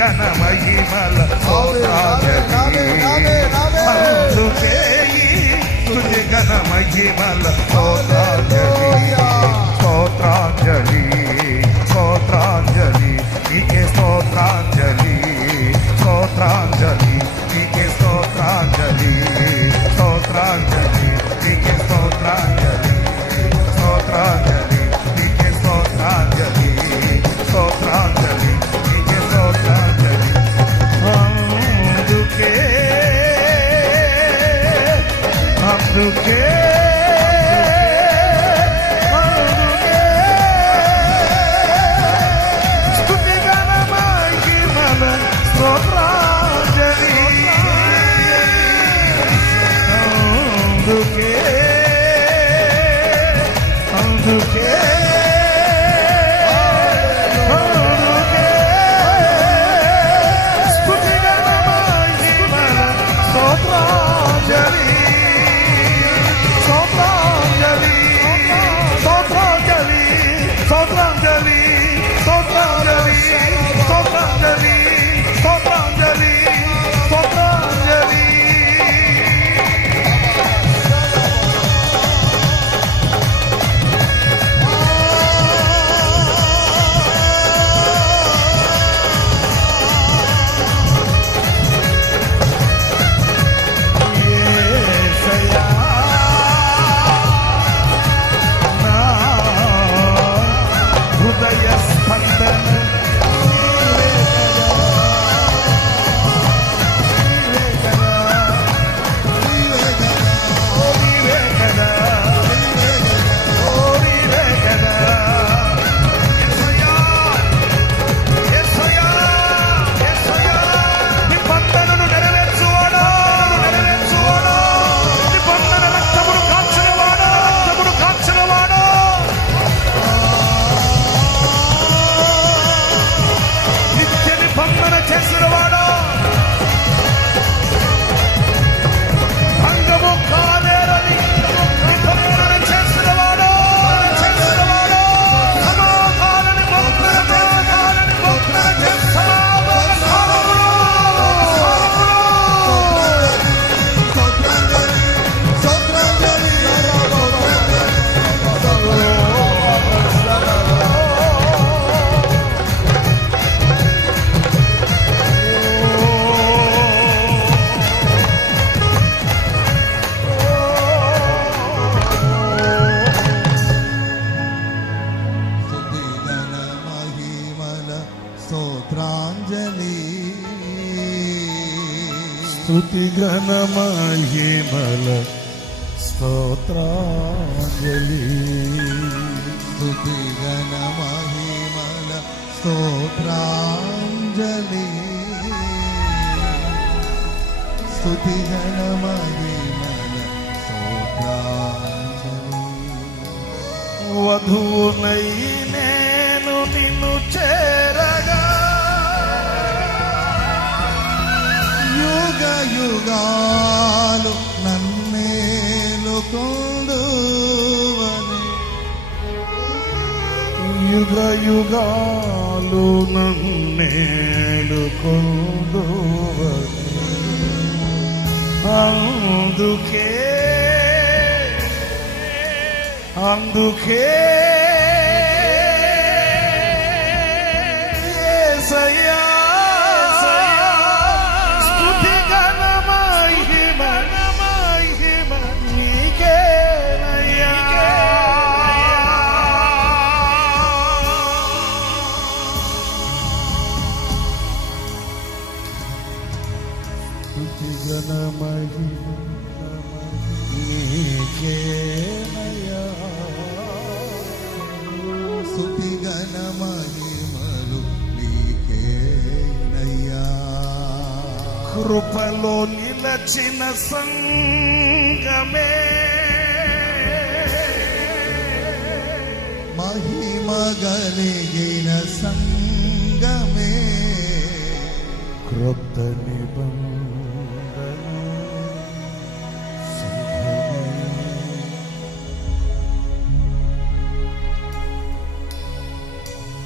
ఘన మహిమల స్తోత్రాంజలి అందుకే స్తుతి ఘన మహిమల స్తోత్రాంజలి స్తోత్రాంజలి స్తోత్రాంజలి నీకే స్తోత్రాంజలి స్తోత్రాంజలి నీకే స్తోత్రాంజలి స్తోత్రాంజలి నీకే స్తోత్రాంజలి స్తోత్రాంజలి నీకే స్తోత్రాంజలి స్తోత్రాంజలి నీకే స్తోత్రాంజలి అందుకే అందుకే స్తుతి ఘన మహిమల స్తోత్రాంజలి అందుకే అందుకే స్తుతి ఘన మహిమల స్తోత్రాంజలి స్తోత్రాంజలి స్తోత్రాంజలి స్తోత్రాంజలి స్తోత్రాంజలి స్తోత్రాంజలి స్తోత్రాంజలి స్తోత్రాంజలి యేసయ్యా నా హృదయ స్పందన నిబంధనను నెరవేర్చువాడా నిబంధన రక్తమును కాల్చినవాడా నిత్య నిబంధన చేసినవాడా భంగము కాలేరని నిబంధన చేసినవాడా సమాధాన నిబంధన స్తుతి ఘన మహిమల స్తోత్రాంజలి స్తుతి ఘన మహిమల స్తోత్రాంజలి స్తుతి ఘన మహిమల స్తోత్రాంజలి స్తుతి ఘన మహిమల స్తోత్రాంజలి వధువునై నేను నిన్ను చేరగా యుగ యుగాలు నన్నేలుకొందువని యుగ యుగాలు నన్నేలుకొందువని అందుకే అందుకే యేసయ్యా స్తుతి ఘన మహిమ నీకేనయ్యా స్తుతి ఘన మహిమ నీకేనయ్యా స్తుతి ఘన మహిమలు నీకేనయ్యా కృపలో నిలచిన సంగమే మహిమ కలిగిన సంగమే క్రొత్త నిబంధన